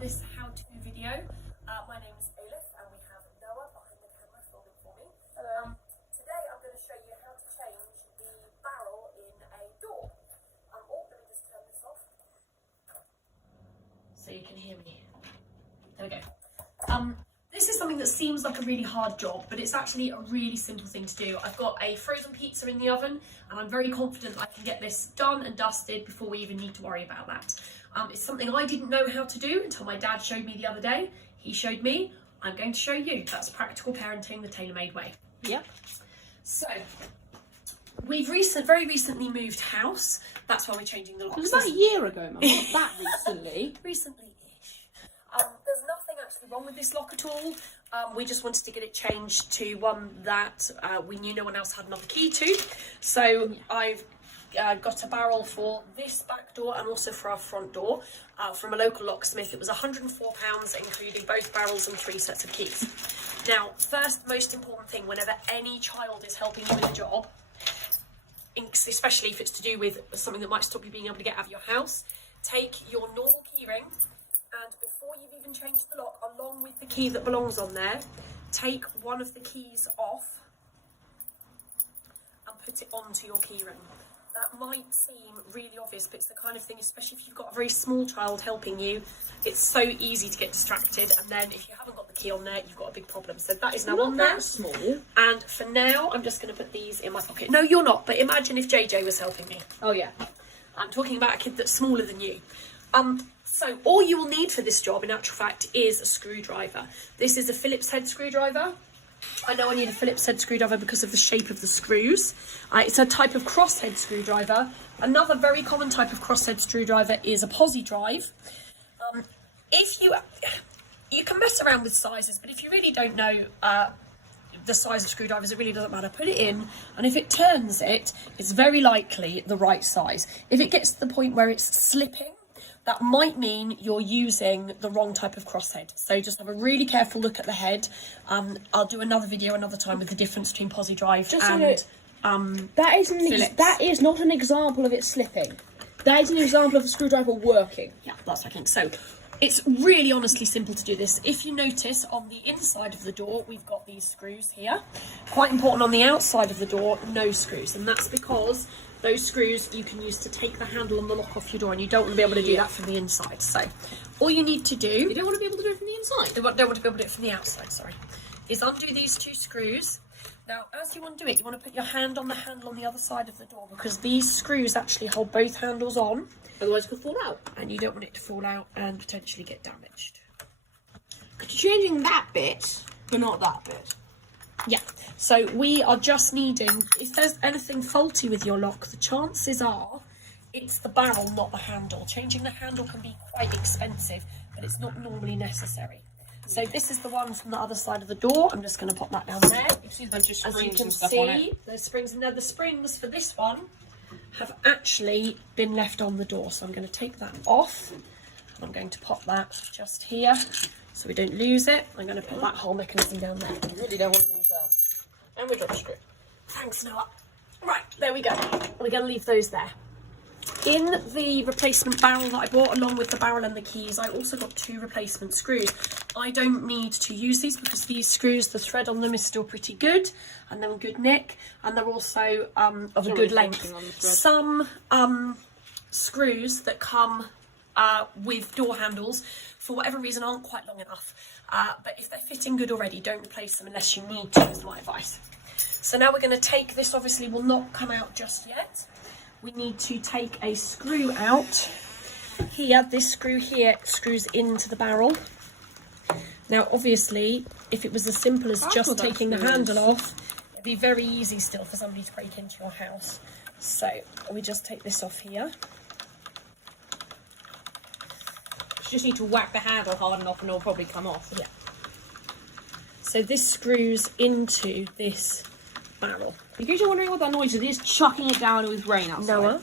this how-to video. My name is Ayliffe and we have Noah behind the camera filming for me. Hello. Today I'm going to show you how to change the barrel in a door. Let me just turn this off so you can hear me. There we go. This is something that seems like a really hard job, but it's actually a really simple thing to do. I've got a frozen pizza in the oven and I'm very confident I can get this done and dusted before we even need to worry about that. It's something I didn't know how to do until my dad showed me the other day. He showed me, I'm going to show you. That's practical parenting the tailor-made way. Yep. So, we've very recently moved house. That's why we're changing the locks. It was about a year ago, Mum. Not that recently. Recently-ish. There's nothing actually wrong with this lock at all. We just wanted to get it changed to one that we knew no one else had another key to. So I've got a barrel for this back door and also for our front door from a local locksmith. It was £104, including both barrels and 3 sets of keys. Now, first, most important thing, whenever any child is helping you with a job, especially if it's to do with something that might stop you being able to get out of your house, take your normal key ring and before you've even changed the lock, along with the key that belongs on there, take one of the keys off and put it onto your key ring. That might seem really obvious, but it's the kind of thing, especially if you've got a very small child helping you, it's so easy to get distracted, and then if you haven't got the key on there, you've got a big problem. So that is now on there. That small. And for now, I'm just going to put these in my pocket. No, you're not, but imagine if JJ was helping me. Oh yeah. I'm talking about a kid that's smaller than you. So all you will need for this job, in actual fact, is a screwdriver. This is a Phillips head screwdriver. I know I need a Phillips head screwdriver because of the shape of the screws. It's a type of crosshead screwdriver. Another very common type of crosshead screwdriver is a posi drive. If you can mess around with sizes, but if you really don't know the size of screwdrivers, it really doesn't matter. Put it in, and if it turns it, it's very likely the right size. If it gets to the point where it's slipping, that might mean you're using the wrong type of crosshead. So just have a really careful look at the head. I'll do another video another time with the difference between posi drive that is not an example of it slipping. That is an example of a screwdriver working. Yeah, that's what I think. So it's really honestly simple to do this. If you notice on the inside of the door, we've got these screws here. Quite important on the outside of the door, no screws. And that's because those screws you can use to take the handle and the lock off your door, and you don't want to be able to do that from the inside. So all you need to do... You don't want to be able to do it from the inside? Don't want to be able to do it from the outside, sorry. Is undo these 2 screws. Now, as you undo it, you want to put your hand on the handle on the other side of the door, because these screws actually hold both handles on. Otherwise it could fall out. And you don't want it to fall out and potentially get damaged. Changing that bit, but not that bit. Yeah, so we are just needing, if there's anything faulty with your lock, the chances are it's the barrel, not the handle. Changing the handle can be quite expensive, but it's not normally necessary. So this is the one from the other side of the door. I'm just going to pop that down there. You see a bunch of springs. As you can and stuff on see, it. those springs, and now the springs for this one have actually been left on the door. So I'm going to take that off, and I'm going to pop that just here so we don't lose it. I'm going to put that whole mechanism down there. You really don't want to lose that. And we drop a screw. Thanks, Noah. Right, there we go. We're going to leave those there. In the replacement barrel that I bought, along with the barrel and the keys, I also got 2 replacement screws. I don't need to use these because these screws, the thread on them is still pretty good, and they're in good nick, and they're also of a good length. Some screws that come with door handles, for whatever reason, aren't quite long enough. But if they're fitting good already, don't replace them unless you need to, is my advice. So now we're going to take this, obviously will not come out just yet. We need to take a screw out. Here, this screw here screws into the barrel. Now, obviously, if it was as simple as just taking the handle off, it'd be very easy still for somebody to break into your house. So we just take this off here. You just need to whack the handle hard enough and it'll probably come off. Yeah. So this screws into this barrel. In case you're wondering what that noise is, it is chucking it down with rain outside. Noah.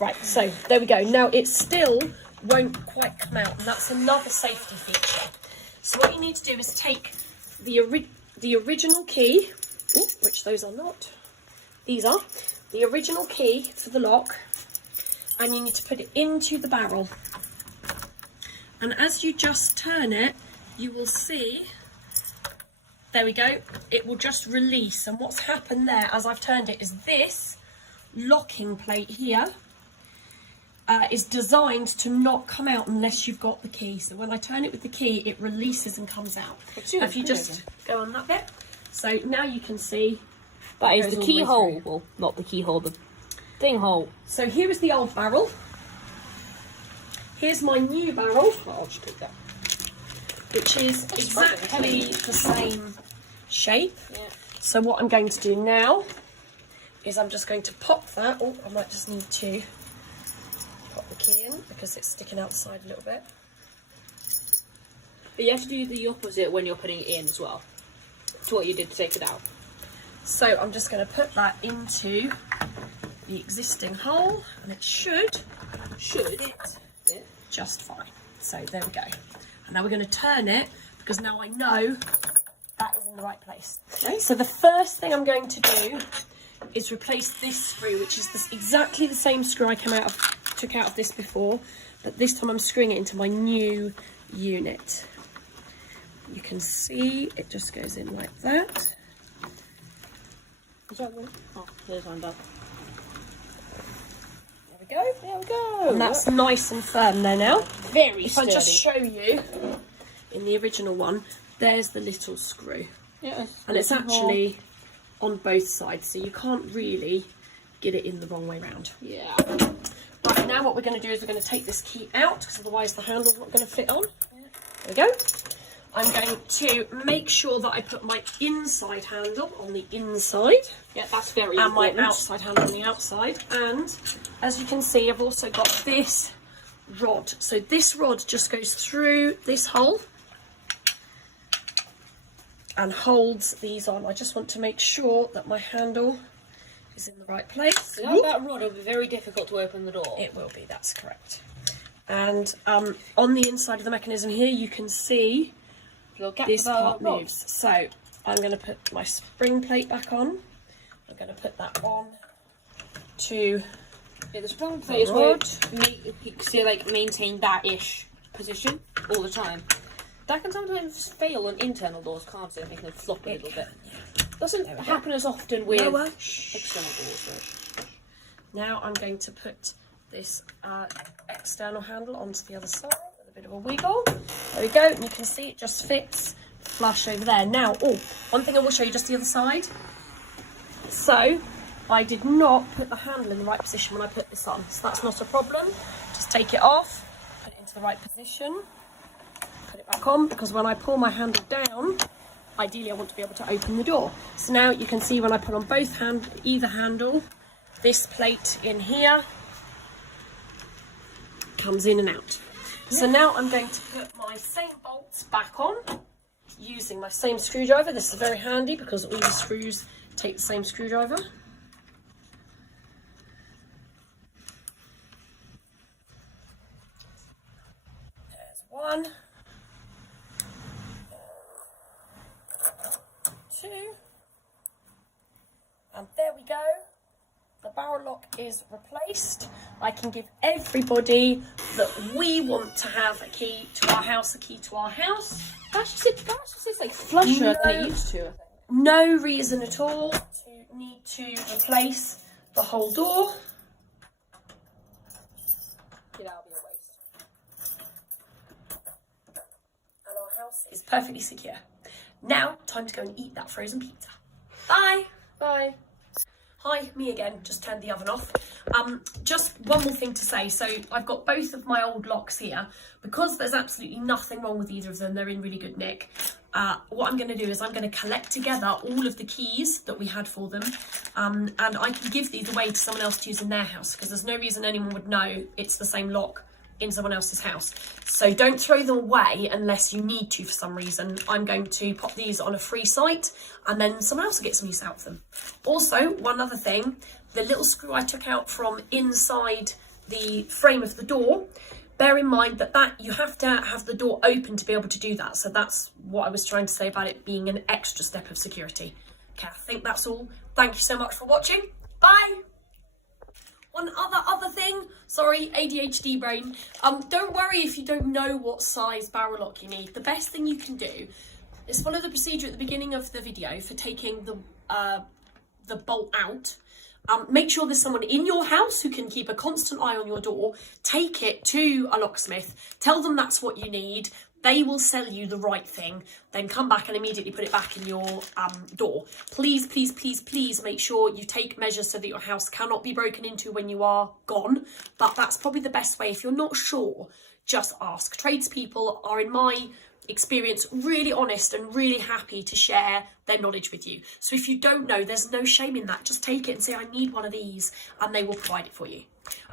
Right, so there we go. Now it still won't quite come out, and that's another safety feature. So what you need to do is take the original key, which those are not. These are the original key for the lock, and you need to put it into the barrel. And as you just turn it, you will see, there we go, it will just release. And what's happened there as I've turned it is this locking plate here is designed to not come out unless you've got the key. So when I turn it with the key, it releases and comes out. If you just go on that bit. So now you can see. That is the keyhole. Well, not the keyhole, the thing hole. So here is the old barrel. Here's my new barrel. I'll just take that. Which is exactly the same shape. Yeah. So what I'm going to do now is I'm just going to pop that. Oh, I might just need to pop the key in because it's sticking outside a little bit. But you have to do the opposite when you're putting it in as well. That's what you did to take it out. So I'm just going to put that into the existing hole, and it should fit just fine. So there we go. And now we're going to turn it because now I know that is in the right place. Okay. So the first thing I'm going to do is replace this screw, which is exactly the same screw I took out of this before, but this time I'm screwing it into my new unit. You can see it just goes in like that. Is that one? Oh, there's one done. There we go. There we go. And that's nice and firm there now. Very If sturdy. I just show you, in the original one, there's the little screw. Yeah, and it's actually on both sides, so you can't really get it in the wrong way round. Yeah. Right, now what we're going to do is we're going to take this key out, because otherwise the handle's not going to fit on. There we go. I'm going to make sure that I put my inside handle on the inside. Yeah, that's very and important. my outside handle on the outside. And as you can see, I've also got this rod. So this rod just goes through this hole and holds these on. I just want to make sure that my handle is in the right place. Without that rod, it will be very difficult to open the door. It will be, that's correct. And on the inside of the mechanism here, you can see this part moves. So I'm going to put my spring plate back on. I'm going to put that on to the spring plate is rod. To like maintain that ish position all the time. That can sometimes fail on internal doors, can't it? Make them flop a little bit. Yeah. Doesn't happen as often with external doors. Now I'm going to put this external handle onto the other side with a bit of a wiggle. There we go, and you can see it just fits flush over there. Now, one thing I will show you just the other side. So I did not put the handle in the right position when I put this on, so that's not a problem. Just take it off, put it into the right position, put it back on, because when I pull my handle down, ideally I want to be able to open the door. So now you can see when I put on either handle, this plate in here comes in and out. So now I'm going to put my same bolts back on using my same screwdriver. This is very handy because all the screws take the same screwdriver. There's one, two, and there we go. The barrel lock is replaced. I can give everybody that we want to have a key to our house, a key to our house. That's just like flusher than it used to, I think. No reason at all to need to replace the whole door. Yeah, that'll be a waste. And our house is perfectly secure. Now, time to go and eat that frozen pizza. Bye! Bye. Hi, me again, just turned the oven off. Just one more thing to say. So I've got both of my old locks here. Because there's absolutely nothing wrong with either of them, they're in really good nick. What I'm going to do is I'm going to collect together all of the keys that we had for them. And I can give these away to someone else to use in their house, because there's no reason anyone would know it's the same lock in someone else's house. So don't throw them away unless you need to for some reason. I'm going to pop these on a free site and then someone else will get some use out of them. Also, one other thing, the little screw I took out from inside the frame of the door, bear in mind that you have to have the door open to be able to do that. So that's what I was trying to say about it being an extra step of security. Okay, I think that's all. Thank you so much for watching. Bye! One other thing, sorry, ADHD brain. Don't worry if you don't know what size barrel lock you need. The best thing you can do is follow the procedure at the beginning of the video for taking the bolt out. Make sure there's someone in your house who can keep a constant eye on your door. Take it to a locksmith. Tell them that's what you need. They will sell you the right thing. Then come back and immediately put it back in your door. Please, please, please, please make sure you take measures so that your house cannot be broken into when you are gone. But that's probably the best way. If you're not sure, just ask. Tradespeople are, in my experience, really honest and really happy to share their knowledge with you. So if you don't know, there's no shame in that. Just take it and say, I need one of these, and they will provide it for you.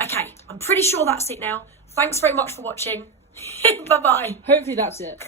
Okay, I'm pretty sure that's it now. Thanks very much for watching. Bye-bye. Hopefully that's it.